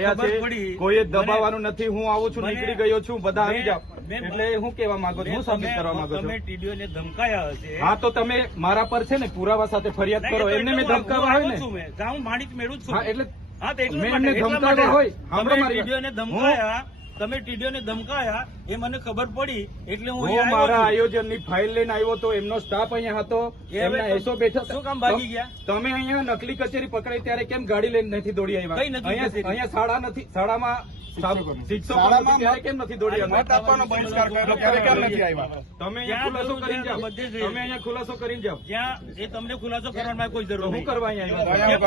થયા છે. કોઈ દબાવવાનું નથી. હું આવું છું નીકળી ગયો છું બધા આવી જાઓ. એટલે હું કેવા માંગુ છું હું સબમિટ કરવા માંગુ છું. ટીડીઓને ધમકાયા હશે. હા તો તમે મારા પર છે ને પુરાવા સાથે ફરિયાદ કરો. એમને મેં ધમકાવા હોય ને. હું માણિક મેળવું છું હા એટલે મેં એમને એટલા ધમકાવ્યા હોય. હમણાં મારી ધમકાયા. તમે ટીડીઓને ધમકાયા એ મને ખબર પડી એટલે હું મારા આયોજનની ફાઇલ લઈને આવ્યો તો એમનો સ્ટાફ અહીંયા હતો એમના એસો બેઠો શું કામ ભાગી ગયા? તમે અહીંયા નકલી કચેરી પકડાઈ ત્યારે કેમ ગાડી લઈને નથી દોડી આવ્યા? કઈ નથી અહીંયા શાળા નથી શાળામાં શિક્ષકોની. શિક્ષકો શાળામાં નથી ત્યારે કેમ નથી દોડી આજે આવ્યા? મત આપવાનો બહિષ્કાર કર્યો ત્યારે કેમ નથી આવ્યા? તમે અહીંયા ખુલાસો કરીને જાઓ. જ્યાં એ તમને ખુલાસો કરવાની કોઈ જરૂર હું કરવા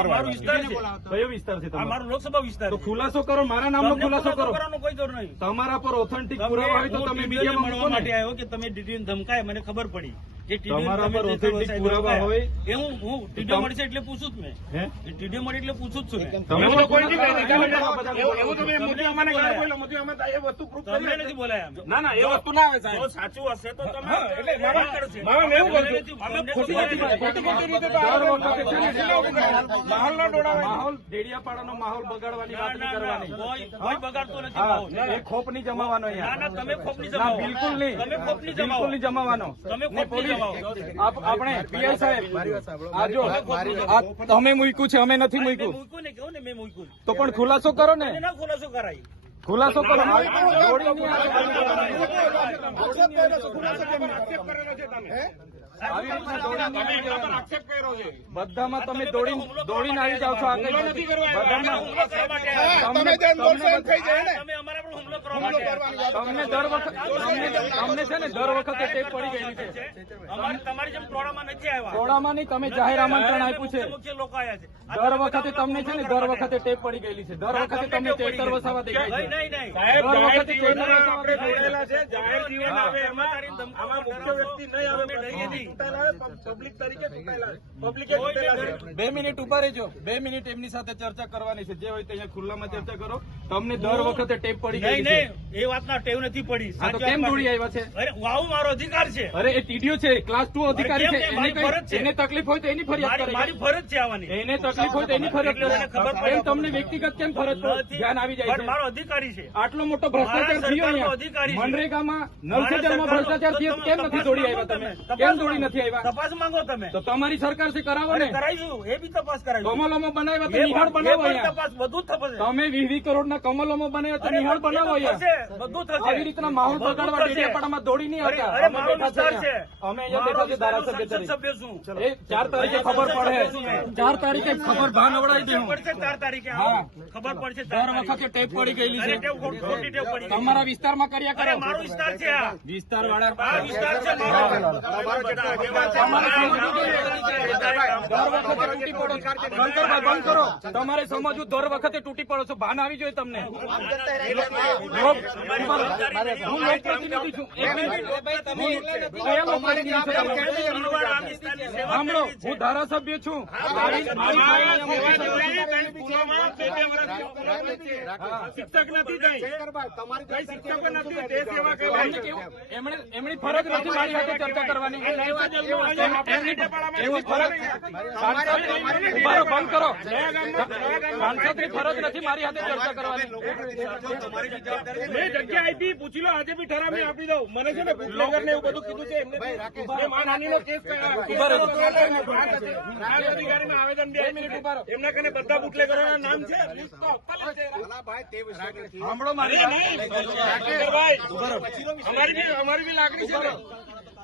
મારો વિસ્તાર છે. કયો વિસ્તાર છે આ તમારો? મારો લોકસભા વિસ્તાર ખુલાસો કરો મારા નામનો ખુલાસો કરો. કરવાનો કોઈ જરૂર નહીં. તમારા પર ઓથેન્ટિક પુરાવા હોય તો તમે મીડિયામાં મળવા માટે આવ્યો કે તમે ડીડીઓને ધમકાય મને ખબર પડી. જે તમારા પર ઓથેન્ટિક પુરાવા હોય. એ હું હું ટીડીઓ મળશે એટલે પૂછું જ મેં. હે? ટીડીઓ મળી એટલે પૂછું જ છું તમે એવું કોઈ નહીં કરો, કરે. એવું- એવું તમે મોદી અમાને કાંઈ બોલ્યો, મોદી અમે એ વસ્તુ proof તમને નથી બોલાયા ના ના એ વસ્તુ ના આવે સાહેબ. સાચું હશે તો તમે એટલે મારા મારા એવું કરજો અમે ખોટી ખોટી ખોટી ખોટી રીતે તો આ વખતે કરે. માહોલ ન દોડાવાય. માહોલ ડેડિયાપાડાનો માહોલ બગાડવાની વાત નહીં કરવાની. કોઈ કોઈ બગાડતો નથી માહોલ. એ ખોપ નહીં જમાવાનો ના ના તમે ખોપની નહીં જમાવો બિલકુલ નહીં તમે ખોપની બિલકુલ જમાવો નહીં જમાવાનો તમે ને ખોપની જમાવો. આપણે પીઆઈ સાહેબ આ જો તમે મૂક્યું છે અમે નથી મૂક્યું મૂક્યું ને મેં મૂક્યું તો પણ ખુલાસો કરો ને ના ખુલાસો કરાય ખુલાસો કરો નહીં નહીં. બધામાં તમે દોડી દોડીને આવી જાઓ છો આગળ બધામાં તમે તમને- તમને તમે અમારા પર હુમલો કરવા માટે તમને દર વખત તમને તમને છે ને દર વખતે ટેપ પડી ગયેલી છે. તમારી જેમ ટોળામાં નથી આવ્યા. ટોળામાં નહીં તમે જાહેર આમંત્રણ આપ્યું છે. લોકો આવ્યા છે. દર વખતે તમને છે ને દર વખતે ટેપ પડી ગયેલી છે. દર વખતે તમને ચેતર વસાવા દેખાય છે. નહીં નહીં દર વખતે ચેતર વસાવા દેખાય છે. જાહેર જીવન આવે એમાં આમાં મુખ્ય વ્યક્તિ નહીં આવે મેં ડરીએ પબ્લિક તરીકે પબ્લિકે બે મિનિટ ઊભા રહેજો. બે મિનિટ એમની સાથે ચર્ચા કરવાની છે. જે હોય તે અહીંયા ખુલ્લામાં ચર્ચા કરો. તમને દર વખતે ટેપ પડી નહીં ગયેલી એ વાતના ટેવ નથી પડી. તો કેમ દોડી આવ્યા છે? અરે વાવ મારો અધિકાર છે. અરે એ ટીડીઓ છે ક્લાસ ટુ અધિકારી છે એને મારી ફરજ કઈ છે. એને તકલીફ હોય તો એની ફરિયાદ મારી મારી ફરજ છે આવવાની. એને તકલીફ હોય તો એની ફરિયાદ ખબર પડે. તમને વ્યક્તિગત કેમ ફરજ ધ્યાન આવી જાય છે. મારો અધિકારી છે. આટલો મોટો ભ્રષ્ટાચાર થયો અહીંયા. મનરેગામાં સરકારનો- ભ્રષ્ટાચાર થયો કેમ નથી દોડી આવ્યા તમે? કેમ. દોડી નથી આવ્યા? તપાસ માંગો તમે. તો તમારી સરકારથી કરાવો ને. કરાવીશું એ બી તપાસ કરાવીશું કમલોમાં બનાવ્યા તો નિહાળ બનાવો તપાસ બધું થશે તમે વીસ કરોડના કમલોમાં બનાવ્યા તો નિહાળ બનાવો બધું થશે. આવી રીતના માહોલ બગાડવા ડેડિયાપાડામાં દોડી નહીં આવતા અરે મારો વિસ્તાર છે છે. અમે અહીંયા બેઠા છે ધારાસભ્ય તરીકે. છું. એ ચાર તારીખે ખબર પડે. ચાર તારીખે ખબર ભાન અવડાવી દઉં ખબર પડશે ચાર તારીખે હા. ખબર પડશે દર વખતે ટેપ પડી ગયેલી છે. તમારા વિસ્તારમાં કર્યા કરે. મારો વિસ્તાર છે વિસ્તાર વાળા વિસ્તાર છે તમારે સમજવું દર વખતે તૂટી પડો છો. ભાન આવી જોઈએ તમને. હું લોકપ્રતિનિધિ છું એક મિનિટ. કયા લોકપ્રતિનિધિ છો? સાંભળો હું ધારાસભ્ય છું. શિક્ષક નથી એમણે એમની ફરજ નથી મારી સાથે ચર્ચા કરવાની એમની ફરજ બંધ કરો સાંસદની ફરજ નથી મારી સાથે ચર્ચા કરવાની મેં જગ્યા આપી પૂછી લો આજે બી ઠરાવી આપી દઉં મને છે ને બુટલેગર ને એવું બધું કીધું છે એમને મેં માનહાનિનો કેસ. ઊભા અધિકારીમાં આવેદન બે મિનિટ ઊભા એમના કને બધા બુટલેગરોના નામ છે. સાંભળો મારી અમારી બી અમારી બી લાગણી છે.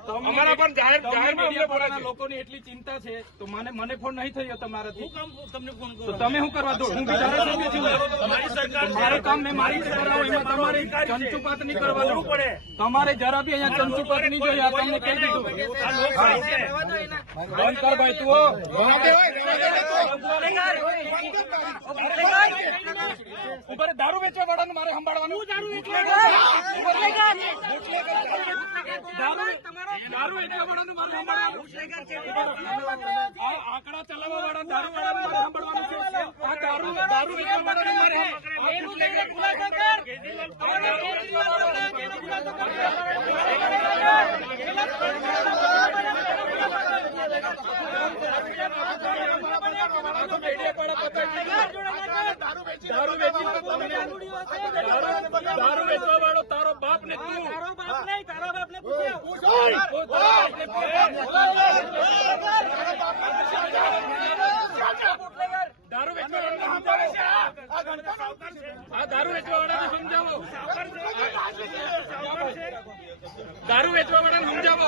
અમારા પણ જાહેર જાહેરમાં અમને છે. લોકોની એટલી ચિંતા છે તો મને મને ફોન નહીં થયો તમારાથી હું કામ તમને ફોન કરું તમે શું કરવા દો હું બી ધારાસભ્ય છું મારી સરકાર. મારે કામ મેં મારી રીતે કરાવો એમાં તમારે ચંચુપાત નહીં કરવાનું પડે તમારે જરા બી અહીંયા ચંચુપાત નહીં જોઈએ આ તમને કહી દીધું આ લોકશાહી છે. બંધ કર ભાઈ તું રહે, દારૂ વેચવા વાળાનું મારે સંભાળવાનું. દારૂ વેચવા આંકડા ચલાવવા વાળા દારૂ વાળા સંભાળવાનું દારૂ દારૂ વેચવા વાળાનું મારે દારૂ વેચવા વાળો તારો બાપ ને તું તારો બાપ નહીં તારો બાપ ને દારૂ વેચવા આ દારૂ વેચવા વાળાને સમજાવો દારૂ વેચવા વાળાને સમજાવો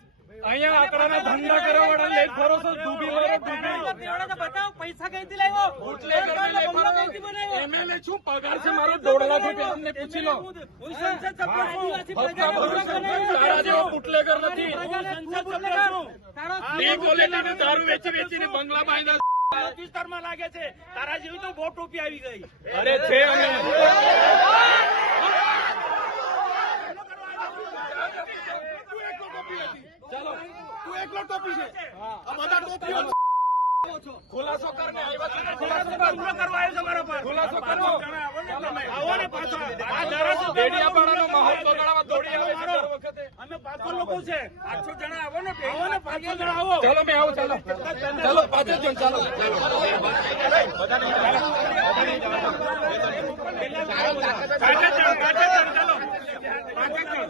અહીંયા આંકડાના ધંધા કરવા વાળા લઈ ફરો છો ડૂબી મરો ડૂબી પૈસા કઈથી લાવ્યો? લઈ ફરો. એમએલએ છું પગાર છે મારો દોઢ લાખ રૂપિયા અમને પૂછી લો. હું સંસદ સભ્ય છું. તારા જેવો બુટલેગર નથી ડી ક્વોલિટી નો દારૂ વેચી વેચીને બંગલા બાંધ્યા. વિસ્તારમાં લાગે છે. તારા જેવી તો બોટ ટોપી આવી ગઈ. અરે છે અમે. એકલો ટોપી છે? આ બધા ટોપીઓ ખુલાસો કરને ખુલાસો કરવા આવ્યો છે પર. ખુલાસો કરો. આવો ને પાછા. આ ધારાસભ્ય ડેડિયાપાડાનો માહોલ બગાડવા દોડી આવે વખતે. અમે પાંચસો લોકો છે. પાંચસો જણા આવો ને આવો ને પાંચસો જણા આવો. ચાલો મેં આવું ચાલો. ચાલો પાછળ જો ચાલો. પાંચે જણ પાંચે જણ ચાલો. પાંચે જણ